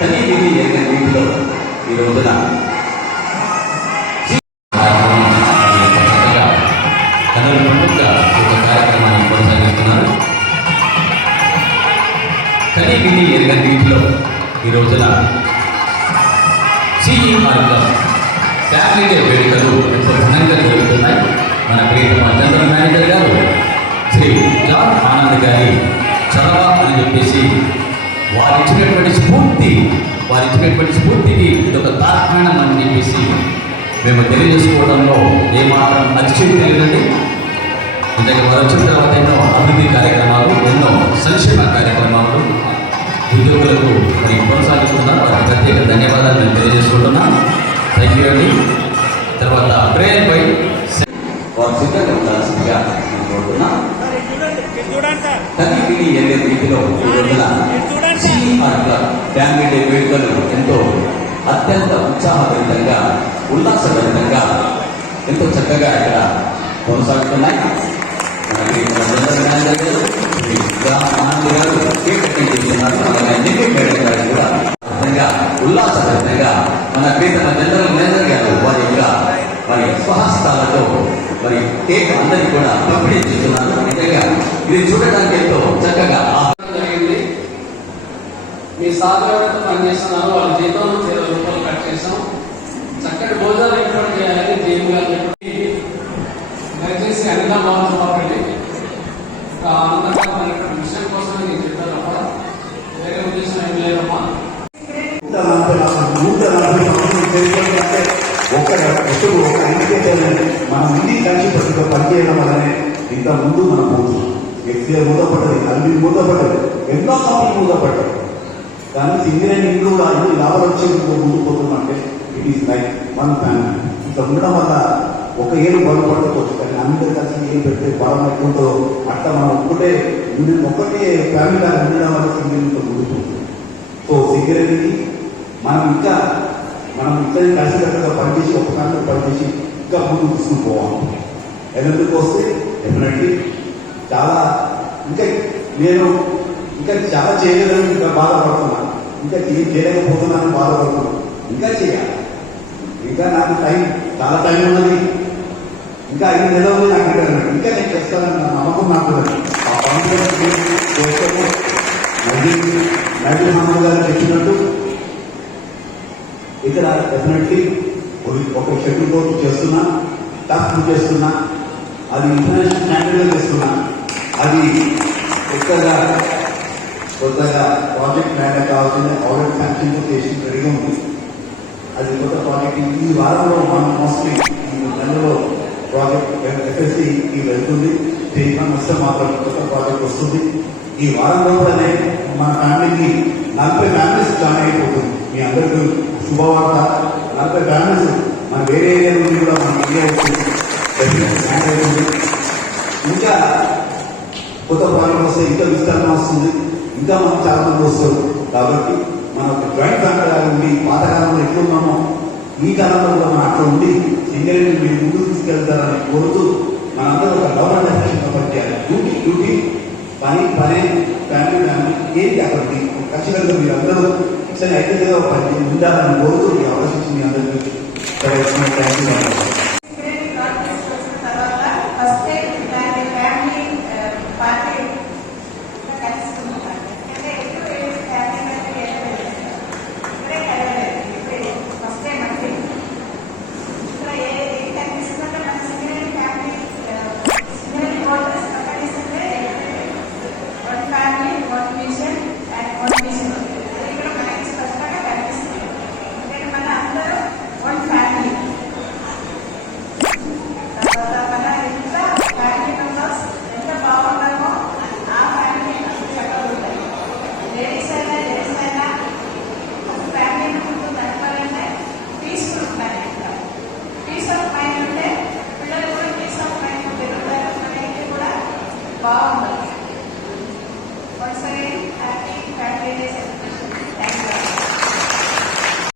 కానీ ఇది వీటిలో ఈ రోజున కనుల పండుగ ఒక కార్యక్రమాన్ని కొనసాగిస్తున్నారు. కానీ విని ఎరగని వీటిలో ఈ రోజున CER క్లబ్ ఫ్యామిలీ డే వేడుకలు ఎంతో ఘనంగా జరుగుతున్నాయి. మన ప్రియతమ జనరల్ మేనేజర్ గారు శ్రీ జాన్ ఆనంద్ గారి చదవ అని చెప్పేసి వారు ఇచ్చినటువంటి స్ఫూర్తికి ఇదొక తార్కాణం అని చెప్పేసి మేము తెలియజేసుకోవడంలో ఏమాత్రం అతిశక్తి లేదండి. ఇంతకు వారు వచ్చిన తర్వాత ఎన్నో అభివృద్ధి కార్యక్రమాలు, ఎన్నో సంక్షేమ కార్యక్రమాలు ఉద్యోగులకు మరి కొనసాగిస్తున్నారు. వారికి ప్రత్యేక ధన్యవాదాలు నేను తెలియజేసుకుంటున్నాను. థ్యాంక్ యూ అండి. తర్వాత ప్రేయర్ పై వారు సిద్ధంగా ఉండాల్సిందిగా నేను కోరుతున్నాను. కానీ విని ఎన్ని రీతిలో ఈ రోజున CER క్లబ్ ఫ్యామిలీ డే వేడుకలు ఎంతో అత్యంత ఉత్సాహభరితంగా, ఉల్లాసభరితంగా ఎంతో చక్కగా ఇక్కడ కొనసాగుతున్నాయి. ఉల్లాసభరితంగా మన ప్రియతమ జనరల్ మేనేజర్ గారు వారి స్వహస్తాలతో మరి కేక్ అందరికీ కూడా పంపిణీ చేస్తున్నారు. నిజంగా ఇది చూడడానికి ఎంతో చక్కగా జరిగింది. మీ సాధనతో పనిచేస్తున్నారు. వాళ్ళ జీతం 20 రూపాయలు కట్ చేసాం. చక్కటి భోజనాలు ఏర్పాటు చేయాలని దేవుగా చెప్పి దయచేసి అనితా బాబు పంపండి. విషయం కోసం నేను చెప్పాను తప్ప వేరే ఉద్దేశం ఏం లేదమ్మా. మన ముందు కలిసి ప్రతిగా పనిచేయడం వల్లనే ఇంత ముందు మనం పోతున్నాం. ఎఫ్సిఐ మూతపడ్డది, కల్వీ మూతపడ్డది, ఎన్నో కంపెనీ మూతపడ్డది. కానీ ఇంజనీరింగ్ కూడా అన్ని లాభాలు వచ్చే ముందు పోతున్నామంటే it is like one family. ఇట్లా ఉండడం వల్ల ఒక ఏళ్ళు బాగుపడుకోవచ్చు, కానీ అందరూ కలిసి ఏం పెడితే బాగా ఎక్కుంటుందో అట్లా మనం ఒకటే ఫ్యామిలీ లాగా ఉండడం వల్ల సింగరేణితో ముందుకుంటుంది. సో సింగరేణికి మనం ఇట్లా కలిసికట్టుగా పనిచేసి ఒక ఫ్యామిలీ పనిచేసి ఇంకా ముందు తీసుకుని పోవాలి. ఎందుకు వస్తే డెఫినెట్లీ చాలా నేను ఇంకా చాలా చేయలేదని ఇంకా బాధపడుతున్నాను, ఇంకా ఏం చేయలేకపోతున్నానని బాధపడుతున్నాను. ఇంకా చేయాలి, ఇంకా నాకు చాలా టైం ఉన్నది, ఇంకా 5 నెలలు ఉంది నాకు. ఇంకా నేను చేస్తానని నా నమ్మకం నాకు. ఆ కాన్ఫిడెన్స్ చేస్తాము. నైజీర్ మహమ్మద్ గారు చెప్పినట్టు ఇక్కడ డెఫినెట్లీ ఒక షెడ్యూల్ కోర్టు చేస్తున్నా, టాస్క్ చేస్తున్నా, అది ఇంటర్నేషనల్ స్టాండర్డ్గా చేస్తున్నా. అది కొత్తగా ప్రాజెక్ట్ మేనేజ్ కావాల్సిన ఆల్రెడీ శాంక్షన్ చేసి రెడీగా ఉంది. అది కొత్త ప్రాజెక్ట్ ఈ వారంలో మనం మోస్ట్లీ ఈ నెలలో ప్రాజెక్ట్ FSCకి వెళ్తుంది. వస్తే మాత్రం కొత్త ప్రాజెక్ట్ వస్తుంది. ఈ వారం లోపలనే మన ఫ్యామిలీకి 40 ఫ్యామిలీస్ జాయిన్ అయిపోతుంది. మీ అందరికీ శుభవార్త. 40 ఫ్యామిలీస్ మన వేరే ఏరియా నుండి కూడా మన ఏరియా అవుతుంది. ఇంకా కొత్త ప్రాజెక్ట్ వస్తే ఇంకా విస్తరణ వస్తుంది, ఇంకా మనకు చాలా మంది వస్తారు. కాబట్టి మన జాయింట్ ఫ్యామిలీ ఉండి పాతకాలంలో ఎట్లున్నామో ఈ కాలంలో కూడా మనం అట్లా ఉండి సింగరేణి మీరు ముందుకు తీసుకెళ్తారని కోరుతూ మనందరూ ఒక గవర్నమెంట్ ఎఫెక్షన్ పనిచేయాలి. డ్యూటీ పని ఫ్యామిలీ ఏంటి అక్కడికి ఖచ్చితంగా మీరు అందరూ సరే అయితే పని ఉండాలని కోరుతూ ఈ అవకాశం మీ అందరికీ థ్యాంక్ యూ.